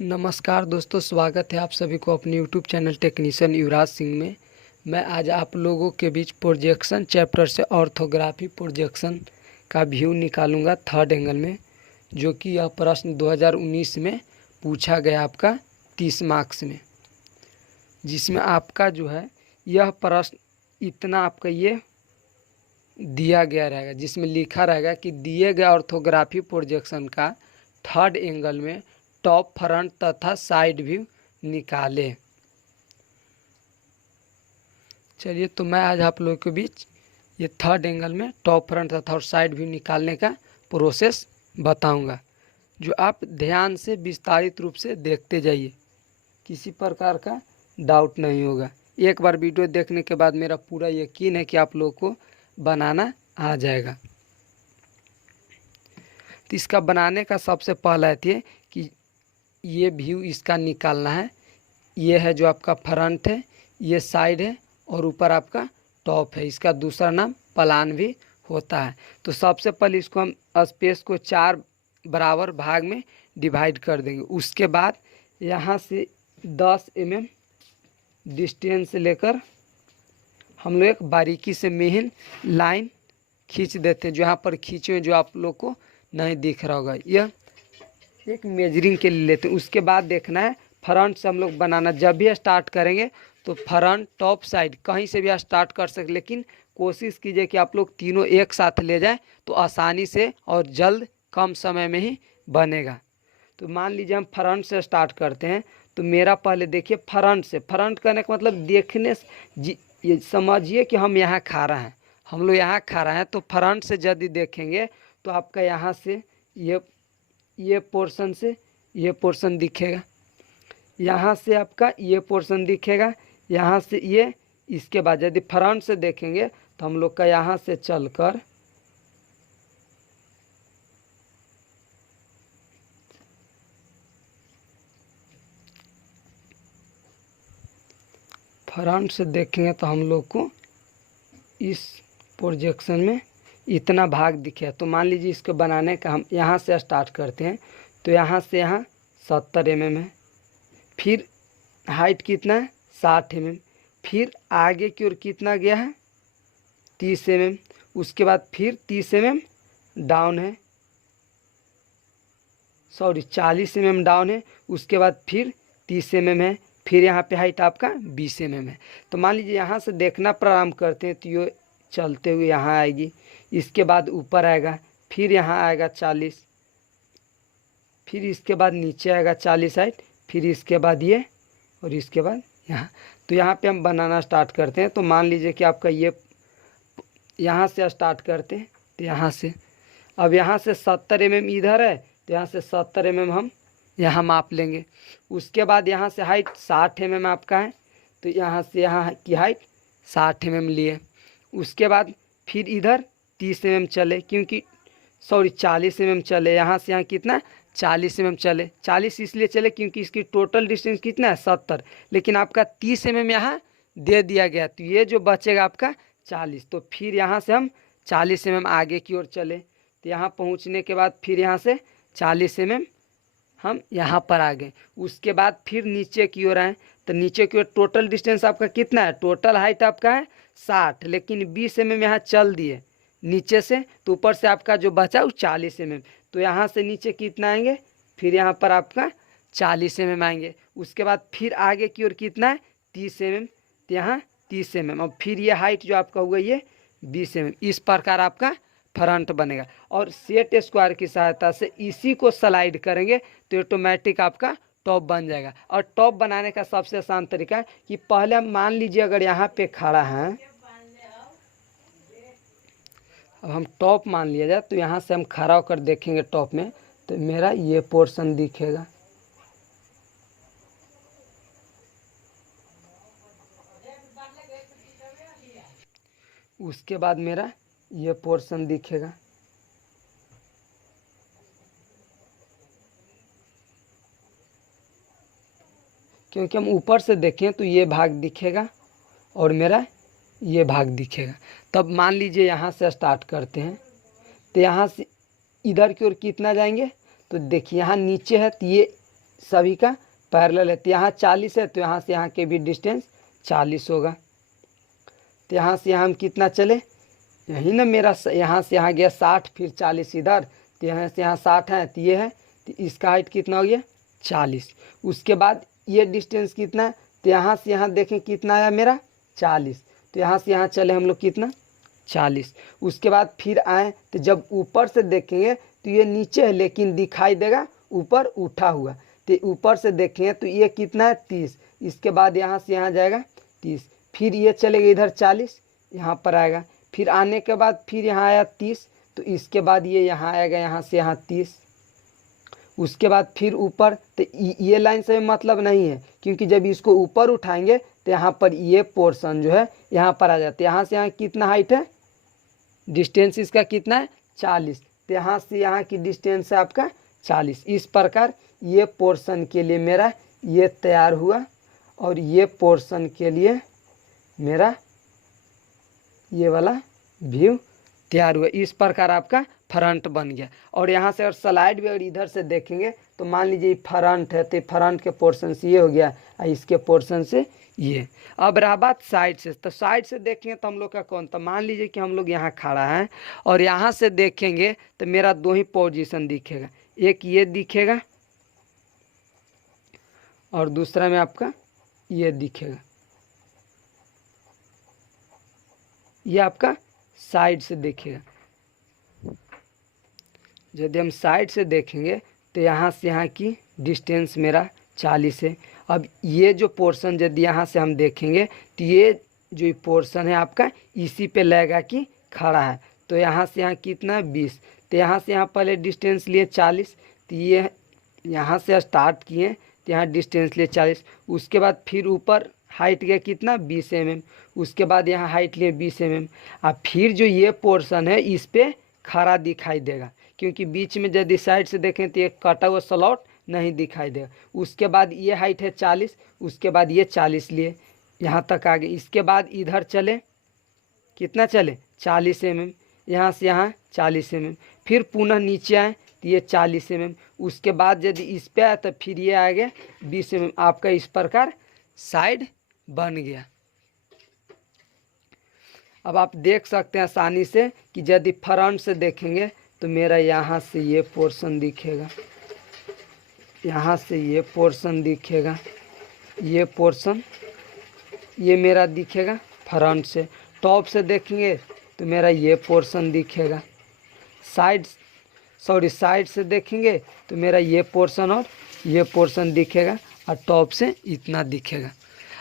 नमस्कार दोस्तों, स्वागत है आप सभी को अपने YouTube channel technician Yuvraj Singh में। मैं आज आप लोगों के बीच प्रोजेक्शन चैप्टर से ऑर्थोग्राफी प्रोजेक्शन का व्यू निकालूंगा थर्ड एंगल में, जो कि यह प्रश्न 2019 में पूछा गया आपका 30 मार्क्स में, जिसमें आपका जो है यह प्रश्न इतना आपका ये दिया गया रहेगा, जिसमें लिखा रहेगा कि दिए गए ऑर्थोग्राफी प्रोजेक्शन का थर्ड एंगल में टॉप, फ्रंट तथा साइड व्यू निकालें। चलिए, तो मैं आज आप लोगों के बीच ये थर्ड एंगल में टॉप, फ्रंट तथा साइड व्यू निकालने का प्रोसेस बताऊंगा, जो आप ध्यान से विस्तारित रूप से देखते जाइए, किसी प्रकार का डाउट नहीं होगा। एक बार वीडियो देखने के बाद मेरा पूरा यकीन है कि आप लोगों को बनाना आ जाएगा। तो इसका बनाने का सबसे पहला है कि ये व्यू इसका निकालना है। ये है जो आपका फ्रंट है, ये साइड है और ऊपर आपका टॉप है। इसका दूसरा नाम प्लान भी होता है। तो सबसे पहले इसको हम स्पेस को 4 बराबर भाग में डिवाइड कर देंगे। उसके बाद यहाँ से 10 mm डिस्टेंस लेकर हम लोग एक बारीकी से मेन लाइन खींच देते हैं। जो यहाँ पर खींचे जो आप लोग को नहीं दिख रहा होगा, यह एक मेजरिंग के लिए लेते हैं। उसके बाद देखना है फ्रंट से हम लोग बनाना। जब भी स्टार्ट करेंगे तो फ्रंट, टॉप, साइड कहीं से भी स्टार्ट कर सकते, लेकिन कोशिश कीजिए कि आप लोग तीनों एक साथ ले जाएं तो आसानी से और जल्द कम समय में ही बनेगा। तो मान लीजिए हम फ्रंट से स्टार्ट करते हैं। तो मेरा पहले देखिए फ्रंट से, फ्रंट करने का मतलब देखने से ये समझिए कि हम यहाँ खा रहे हैं, हम लोग यहाँ खा रहे हैं। तो फ्रंट से यदि देखेंगे तो आपका यहाँ से ये पोर्शन से ये पोर्शन दिखेगा, यहाँ से आपका ये पोर्शन दिखेगा, यहाँ से ये। इसके बाद यदि फ्रंट से देखेंगे तो हम लोग का यहाँ से चलकर फ्रंट से देखेंगे तो हम लोग को इस प्रोजेक्शन में इतना भाग दिखे। तो मान लीजिए इसको बनाने का हम यहाँ से स्टार्ट करते हैं। तो यहाँ से यहाँ 70 mm है, फिर हाइट कितना है 60 mm, फिर आगे की ओर कितना गया है 30 mm, उसके बाद फिर 30 mm डाउन है, 40 mm डाउन है। उसके बाद फिर 30 mm है, फिर यहाँ पे हाइट आपका 20 mm है। तो मान लीजिए यहाँ से देखना प्रारंभ करते हैं तो ये चलते हुए यहाँ आएगी, इसके बाद ऊपर आएगा, फिर यहाँ आएगा 40, फिर इसके बाद नीचे आएगा 40 हाइट, फिर इसके बाद ये और इसके बाद यहाँ। तो यहाँ पे हम बनाना स्टार्ट करते हैं। तो मान लीजिए कि आपका ये यहाँ से स्टार्ट करते हैं। तो यहाँ से अब यहाँ से 70 mm इधर है, तो यहाँ से 70 mm हम यहाँ माप लेंगे। उसके बाद यहाँ से हाइट 60 mm आपका है, तो यहाँ से यहाँ की हाइट 60 mm लिए। उसके बाद फिर इधर 30 mm चले, क्योंकि 40 mm चले। यहाँ से यहाँ कितना 40 mm चले। 40 इसलिए चले क्योंकि इसकी टोटल डिस्टेंस कितना है 70, लेकिन आपका 30 mm यहाँ दे दिया गया, तो ये जो बचेगा आपका 40। तो फिर यहाँ से हम 40 mm आगे की ओर चले। तो यहाँ पहुँचने के बाद फिर यहाँ से 40 mm हम यहाँ पर आ गए। उसके बाद फिर नीचे की ओर आए। तो नीचे की ओर टोटल डिस्टेंस आपका कितना है, टोटल हाइट आपका है 60, लेकिन 20 mm यहाँ चल दिए नीचे से, तो ऊपर से आपका जो बचा वो 40 mm। तो यहाँ से नीचे कितना आएंगे, फिर यहाँ पर आपका 40 mm आएंगे। उसके बाद फिर आगे की ओर कितना है 30 mm, तो यहाँ 30 mm, और फिर ये हाइट जो आपका हुआ ये 20 mm। इस प्रकार आपका फ्रंट बनेगा। और सेट स्क्वायर की सहायता से इसी को स्लाइड करेंगे तो ऑटोमेटिक आपका टॉप बन जाएगा। और टॉप बनाने का सबसे आसान तरीका है कि पहले हम मान लीजिए अगर यहाँ पे खड़ा है, अब हम टॉप मान लिया जाए, तो यहाँ से हम खड़ा होकर देखेंगे टॉप में, तो मेरा ये पोर्शन दिखेगा। उसके बाद मेरा ये पोर्शन दिखेगा। क्योंकि हम ऊपर से देखें तो ये भाग दिखेगा और मेरा ये भाग दिखेगा। तब मान लीजिए यहाँ से स्टार्ट करते हैं। तो यहाँ से इधर की ओर कितना जाएंगे, तो देखिए यहाँ नीचे है तो ये सभी का पैरेलल है। तो यहाँ 40 है तो यहाँ से यहाँ के भी डिस्टेंस 40 होगा। तो यहाँ से यहाँ हम कितना चले, यही ना मेरा यहाँ से यहाँ गया 60, फिर 40 इधर, तो यहाँ से यहाँ 60 है, तो ये है, तो इसका हाइट कितना हो गया 40। उसके बाद ये डिस्टेंस कितना है, तो यहाँ से यहाँ देखें कितना आया मेरा 40, तो यहाँ से यहाँ चले हम लोग कितना 40। उसके बाद फिर आए तो जब ऊपर से देखेंगे तो ये नीचे है लेकिन दिखाई देगा ऊपर उठा हुआ, तो ऊपर से देखेंगे तो ये कितना है 30। इसके बाद यहाँ से यहाँ जाएगा 30, फिर ये चलेगा इधर 40, यहाँ पर आएगा, फिर आने के बाद फिर यहाँ आया 30, तो इसके बाद ये यहाँ आएगा, यहाँ से यहाँ 30। उसके बाद फिर ऊपर, तो ये लाइन से मतलब नहीं है क्योंकि जब इसको ऊपर उठाएंगे तो यहाँ पर ये पोर्शन जो है यहाँ पर आ जाता है। यहाँ से यहाँ कितना हाइट है, डिस्टेंस इसका कितना है 40, तो यहाँ से यहाँ की डिस्टेंस है आपका 40। इस प्रकार ये पोर्शन के लिए मेरा ये तैयार हुआ और ये पोर्शन के लिए मेरा ये वाला व्यू तैयार हुआ। इस प्रकार आपका फ्रंट बन गया। और यहाँ से अगर स्लाइड भी अगर इधर से देखेंगे तो मान लीजिए फ्रंट है तो फ्रंट के पोर्शन से ये हो गया और इसके पोर्शन से ये। अब रहा बात साइड से, तो साइड से देखेंगे तो हम लोग का कौन, तो मान लीजिए कि हम लोग यहाँ खड़ा है और यहाँ से देखेंगे तो मेरा दो ही पोजीशन दिखेगा, एक ये दिखेगा और दूसरा में आपका ये दिखेगा। ये आपका साइड से देखेगा। यदि हम साइड से देखेंगे तो यहाँ से यहाँ की डिस्टेंस मेरा 40 है। अब ये जो पोर्शन यदि यहाँ से हम देखेंगे तो ये जो पोर्शन है आपका इसी पे लगेगा कि खड़ा है, तो यहाँ से यहाँ कितना 20, तो यहाँ से यहाँ पहले डिस्टेंस लिए 40, तो ये यहाँ से स्टार्ट किए तो यहाँ डिस्टेंस लिए 40। उसके बाद फिर ऊपर हाइट गया कितना 20 mm, उसके बाद यहाँ हाइट लिए 20 mm। अब फिर जो ये पोर्शन है इस पे खड़ा दिखाई देगा क्योंकि बीच में यदि साइड से देखें तो ये कटा हुआ स्लॉट नहीं दिखाई देगा। उसके बाद ये हाइट है 40, उसके बाद ये 40 लिए यहाँ तक आ गए। इसके बाद इधर चले कितना चले 40 mm, यहाँ से यहाँ 40 mm, फिर पुनः नीचे आए तो ये 40 mm। उसके बाद यदि इस पे आए तो फिर ये आ गया 20 mm। आपका इस प्रकार साइड बन गया। अब आप देख सकते हैं आसानी से कि यदि फ्रंट से देखेंगे तो मेरा यहाँ से ये पोर्शन दिखेगा, यहाँ से ये पोर्शन दिखेगा, ये पोर्शन ये मेरा दिखेगा फ्रंट से। टॉप से देखेंगे तो मेरा ये पोर्शन दिखेगा, साइड से देखेंगे तो मेरा ये पोर्शन और ये पोर्शन दिखेगा और टॉप से इतना दिखेगा।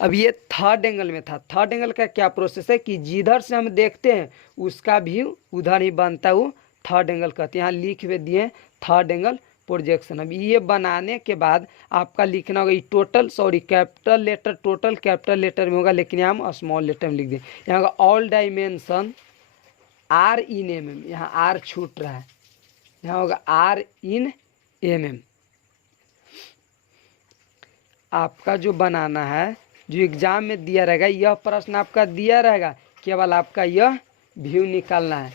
अब ये थर्ड एंगल में था। थर्ड एंगल का क्या प्रोसेस है कि जिधर से हम देखते हैं उसका व्यू उधर ही बनता है, वो थर्ड एंगल कहते हैं। यहाँ लिख हुए दिए थर्ड एंगल प्रोजेक्शन। अब ये बनाने के बाद आपका लिखना होगा total capital letter, total capital letter में होगा लेकिन यहाँ हम स्मॉल लेटर में लिख दें। यहाँ होगा all dimension are in mm, यहाँ आर छूट रहा है, यहाँ होगा आर इन mm। आपका जो बनाना है जो एग्जाम में दिया रहेगा, यह प्रश्न आपका दिया रहेगा, केवल आपका यह व्यू निकालना है।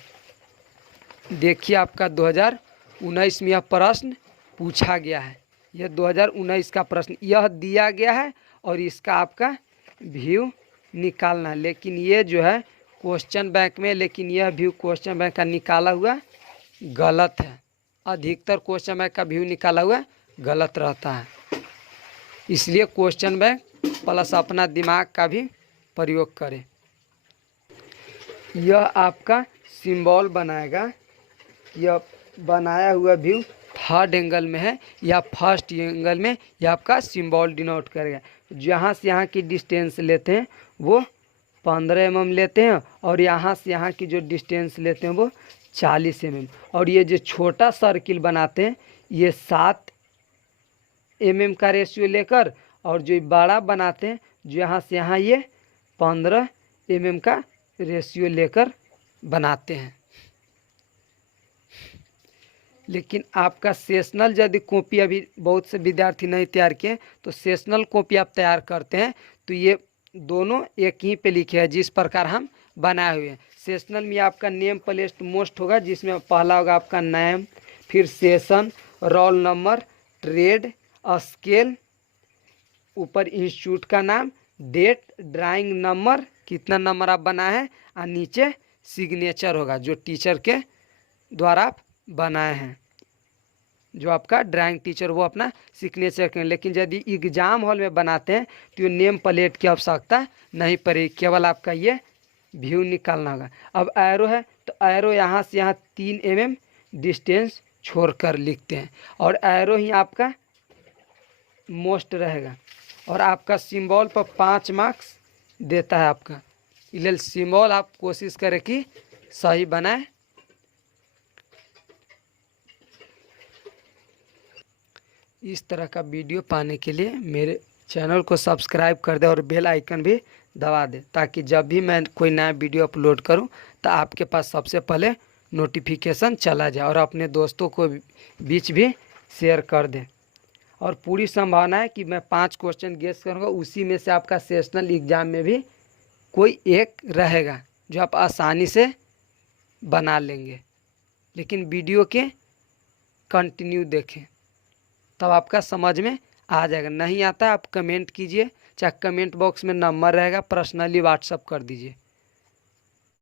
देखिए आपका 2019 में यह प्रश्न पूछा गया है, यह 2019 का प्रश्न यह दिया गया है और इसका आपका व्यू निकालना है। लेकिन ये जो है क्वेश्चन बैंक में, लेकिन यह व्यू क्वेश्चन बैंक का निकाला हुआ गलत है। अधिकतर क्वेश्चन बैंक का व्यू निकाला हुआ गलत रहता है, इसलिए क्वेश्चन बैंक प्लस अपना दिमाग का भी प्रयोग करें। यह आपका सिंबल बनाएगा, यह बनाया हुआ व्यू थर्ड एंगल में है या फर्स्ट एंगल में, यह आपका सिंबल डिनोट करेगा। जहाँ से यहाँ की डिस्टेंस लेते हैं वो 15 mm लेते हैं और यहाँ से यहाँ की जो डिस्टेंस लेते हैं वो 40 mm। और ये जो छोटा सर्किल बनाते हैं ये 7 mm का रेशियो लेकर, और जो बड़ा बनाते हैं जो यहाँ से यहाँ ये 15 mm का रेशियो लेकर बनाते हैं। लेकिन आपका सेशनल यदि कॉपी अभी बहुत से विद्यार्थी नहीं तैयार किए तो सेशनल कॉपी आप तैयार करते हैं तो ये दोनों एक ही पे लिखे हैं जिस प्रकार हम बनाए हुए हैं। सेशनल में आपका नेम प्लेस मोस्ट होगा जिसमें पहला होगा आपका नेम, फिर session, roll number, trade scale, ऊपर इंस्टीट्यूट का नाम, डेट, ड्राइंग नंबर, कितना नंबर आप बनाए हैं, और नीचे सिग्नेचर होगा जो टीचर के द्वारा आप बनाए हैं, जो आपका ड्राइंग टीचर वो अपना सिग्नेचर करें। लेकिन यदि एग्जाम हॉल में बनाते हैं तो ये नेम प्लेट की आवश्यकता नहीं पड़ेगी, केवल आपका ये व्यू निकालना होगा। अब एरो है तो एरो यहाँ से यहाँ 3 mm डिस्टेंस छोड़कर लिखते हैं, और एरो ही आपका मोस्ट रहेगा, और आपका सिंबल पर 5 मार्क्स देता है आपका। इसलिए सिंबल आप कोशिश करें कि सही बनाए। इस तरह का वीडियो पाने के लिए मेरे चैनल को सब्सक्राइब कर दे और बेल आइकन भी दबा दे, ताकि जब भी मैं कोई नया वीडियो अपलोड करूं तो आपके पास सबसे पहले नोटिफिकेशन चला जाए, और अपने दोस्तों को बीच भी शेयर कर दें। और पूरी संभावना है कि मैं 5 क्वेश्चन गेस करूंगा, उसी में से आपका सेशनल एग्ज़ाम में भी कोई एक रहेगा जो आप आसानी से बना लेंगे। लेकिन वीडियो के कंटिन्यू देखें, तब आपका समझ में आ जाएगा। नहीं आता आप कमेंट कीजिए, चाहे कमेंट बॉक्स में नंबर रहेगा, पर्सनली व्हाट्सअप कर दीजिए।